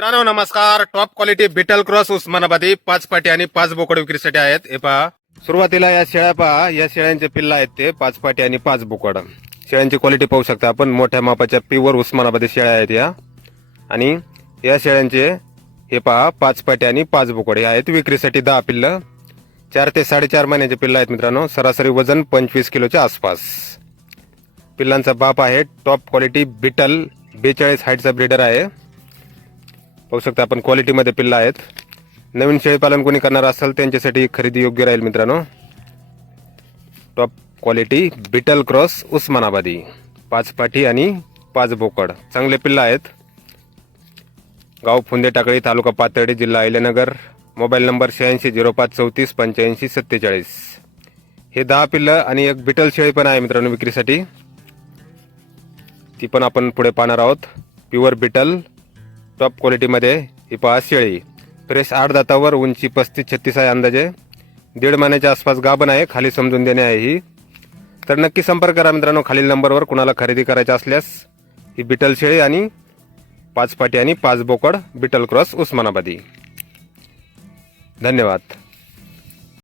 मित्रांनो नमस्कार. Top quality Beetal cross Osmanabadi पाच पाटी आणि पाच बोकड विक्रीसाठी आहेत. हे पहा. सुरुवातीला या शेळ्या पहा. या शेळ्यांचे पिल्ला आहेत ते पाच पाटी आणि पाच बोकड. शेळ्यांची क्वालिटी पाहू शकता आपण. मोठ्या मापाच्या प्युअर उस्मानाबादी शेळ्या आहेत या. आणि या शेळ्यांचे हे पहा पाच पाटी आणि पाच बोकड. हे आहेत विक्रीसाठी दहा पिल्लं. चार ते साडेचार महिन्याचे पिल्लं आहेत मित्रांनो. सरासरी वजन पंचवीस किलोच्या आसपास. पिल्लांचा बाप आहे. टॉप क्वालिटी बिटल बेचाळीस हाईटचा ब्रीडर आहे. पाहू शकता आपण क्वालिटीमध्ये पिल्ला आहेत. नवीन शेळीपालन कोणी करणार असेल त्यांच्यासाठी खरेदी योग्य राहील मित्रांनो. Top quality Beetal cross Osmanabadi. पाच पाठी आणि पाच बोकड. चांगले पिल्ला आहेत. गाव फुंदे टाकळी तालुका पातळी जिल्हा अहिल्यानगर. मोबाईल नंबर शहाऐंशी झिरो पाच चौतीस पंच्याऐंशी सत्तेचाळीस. हे दहा पिल्लं आणि एक बिटल शेळी पण आहे मित्रांनो विक्रीसाठी. ती पण आपण पुढे पाहणार आहोत. प्युअर बिटल टॉप क्वालिटीमध्ये ही पहा शेळी. फ्रेश आठ दातावर उंची पस्तीस छत्तीस आहे अंदाजे. दीड महिन्याच्या आसपास गाभण आहे खाली समजून देणे आहे ही. तर नक्की संपर्क करा मित्रांनो खालील नंबरवर कुणाला खरेदी करायची असल्यास. ही बिटल शेळी आणि पाच पाटी आणि पाच बोकड बिटल क्रॉस उस्मानाबादी. धन्यवाद.